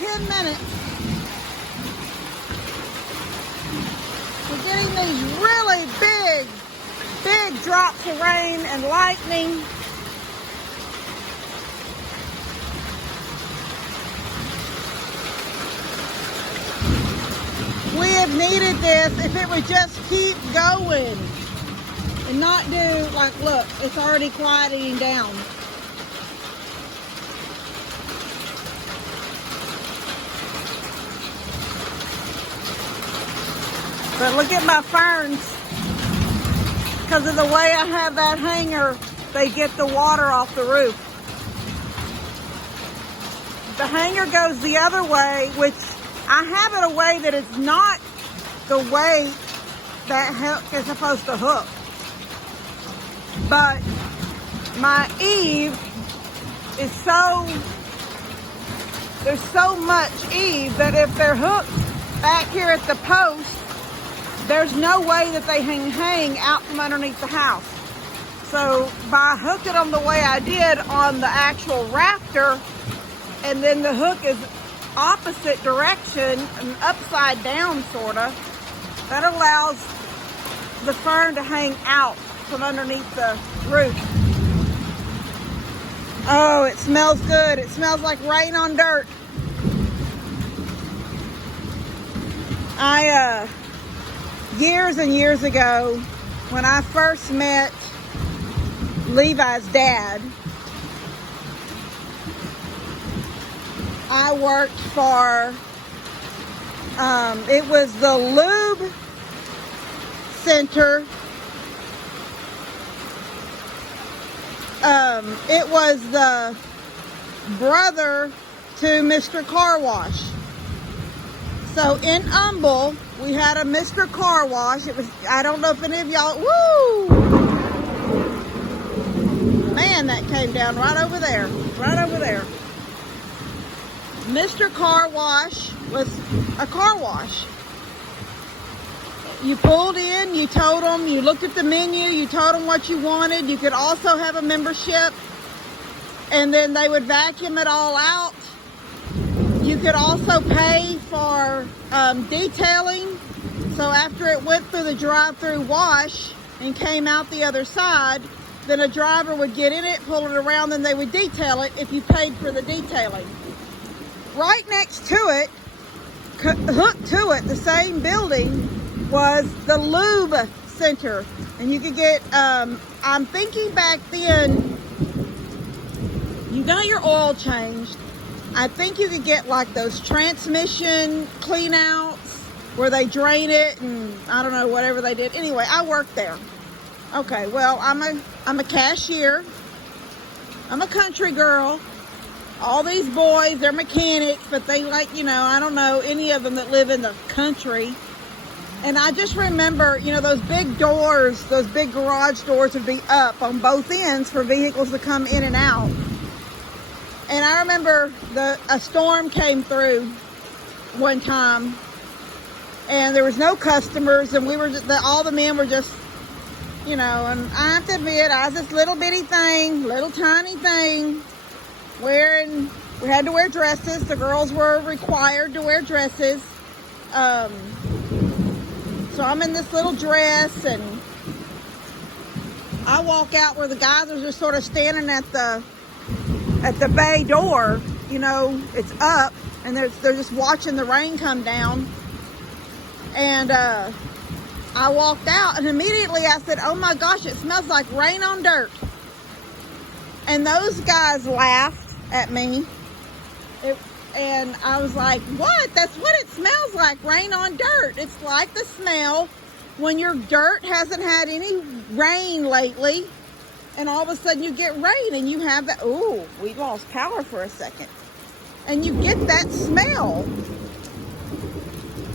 10 minutes. We're getting these really big drops of rain and lightning. We have needed this if it would just keep going and not do, like, look, it's already quieting down. But look at my ferns. Because of the way I have that hanger, they get the water off the roof. The hanger goes the other way, which I have it a way that it's not the way that hook is supposed to hook. But my eave is there's so much eave that if they're hooked back here at the post, there's no way that they hang out from underneath the house. So by hooking them the way I did on the actual rafter, and then the hook is opposite direction and upside down sorta, that allows the fern to hang out from underneath the roof. Oh, it smells good. It smells like rain on dirt. Years and years ago, when I first met Levi's dad, I worked for, it was the Lube Center. It was the brother to Mr. Car Wash. So in Humble, we had a Mr. Car Wash. It was, I don't know if any of y'all, woo! Man, that came down right over there. Right over there. Mr. Car Wash was a car wash. You pulled in, you told them, you looked at the menu, you told them what you wanted. You could also have a membership, and then they would vacuum it all out. You could also pay for detailing. So after it went through the drive-through wash and came out the other side, then a driver would get in it, pull it around, then they would detail it if you paid for the detailing. Right next to it, hooked to it, the same building, was the Lube Center. And you could get, I'm thinking back then, you got your oil changed. I think you could get like those transmission clean outs where they drain it and I don't know, whatever they did. Anyway, I worked there. Okay, well, I'm a cashier. I'm a country girl. All these boys, they're mechanics, but they like, you know, I don't know any of them that live in the country. And I just remember, you know, those big doors, those big garage doors would be up on both ends for vehicles to come in and out. And I remember a storm came through one time and there was no customers and we were just, all the men were just, you know, and I have to admit, I was this little bitty thing, little tiny thing, we had to wear dresses. The girls were required to wear dresses. So I'm in this little dress and I walk out where the guys are just sort of standing at the bay door. You know, it's up and they're just watching the rain come down. And I walked out and immediately I said, oh my gosh, it smells like rain on dirt. And those guys laughed at me. And I was like, what? That's what it smells like, rain on dirt. It's like the smell when your dirt hasn't had any rain lately, and all of a sudden you get rain and you have that, ooh, we lost power for a second. And you get that smell.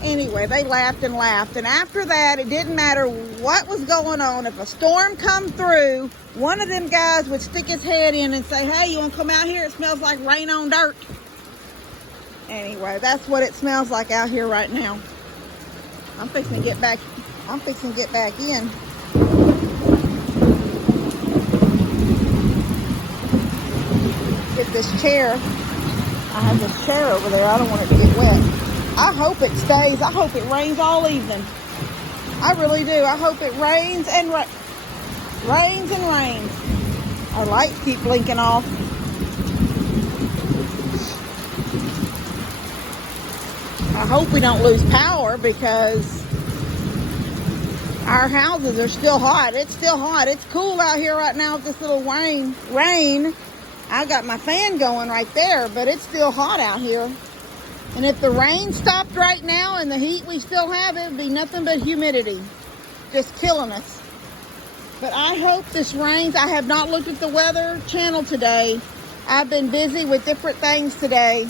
Anyway, they laughed and laughed. And after that, it didn't matter what was going on. If a storm come through, one of them guys would stick his head in and say, hey, you want to come out here? It smells like rain on dirt. Anyway, that's what it smells like out here right now. I'm fixing to get back in. Get this chair I have this chair over there. I don't want it to get wet. I hope it stays. I hope it rains all evening. I really do. I hope it rains and rains and rains. Our lights keep blinking off. I hope we don't lose power because our houses are still hot. It's still hot. It's cool out here right now with this little rain. I got my fan going right there, but it's still hot out here. And if the rain stopped right now and the heat we still have, it would be nothing but humidity. Just killing us. But I hope this rains. I have not looked at the weather channel today. I've been busy with different things today.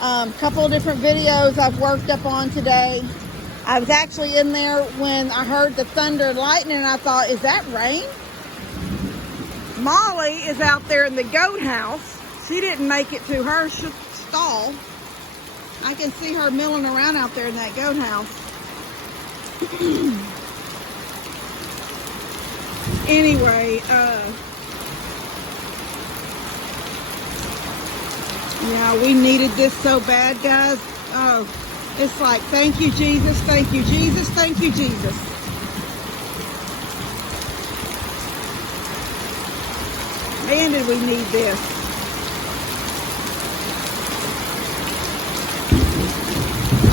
Couple of different videos I've worked up on today. I was actually in there when I heard the thunder and lightning, and I thought, is that rain? Molly is out there in the goat house. She didn't make it to her stall. I can see her milling around out there in that goat house. Anyway, yeah, we needed this so bad, guys. Oh, it's like, thank you, Jesus, thank you, Jesus, thank you, Jesus. Man, did we need this.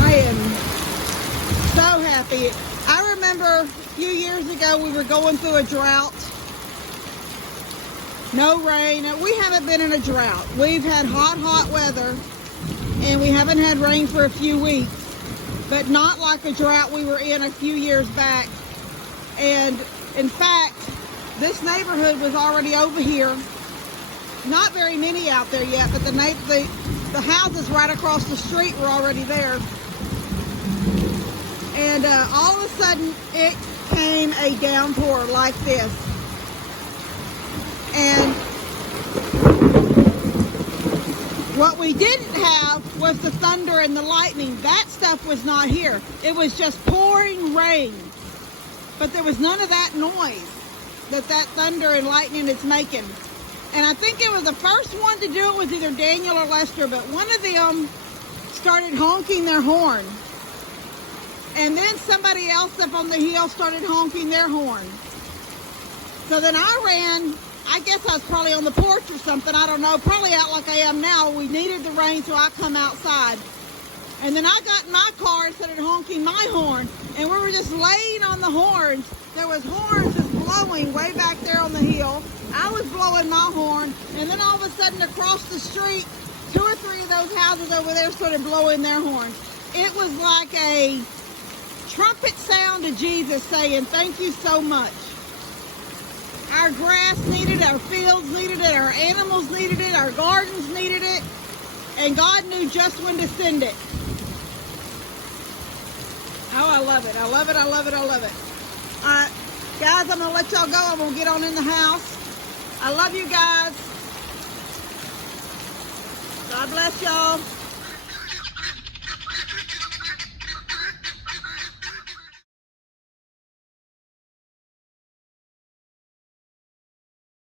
I am so happy. I remember a few years ago we were going through a drought. No rain. We haven't been in a drought. We've had hot weather, and we haven't had rain for a few weeks, but not like a drought we were in a few years back. And in fact, this neighborhood was already over here. Not very many out there yet, but the houses right across the street were already there. And all of a sudden, it came a downpour like this. And what we didn't have was the thunder and the lightning. That stuff was not here. It was just pouring rain. But there was none of that noise that thunder and lightning is making. And I think it was the first one to do it was either Daniel or Lester, but one of them started honking their horn. And then somebody else up on the hill started honking their horn. So then I ran. I guess I was probably on the porch or something. I don't know. Probably out like I am now. We needed the rain, so I come outside. And then I got in my car and started honking my horn. And we were just laying on the horns. There was horns just blowing way back there on the hill. I was blowing my horn. And then all of a sudden across the street, 2 or 3 of those houses over there started blowing their horns. It was like a trumpet sound to Jesus saying, thank you so much. Our grass needed it, our fields needed it, our animals needed it, our gardens needed it, and God knew just when to send it. Oh, I love it. I love it. I love it. I love it. All right, guys, I'm going to let y'all go. I'm going to get on in the house. I love you guys. God bless y'all.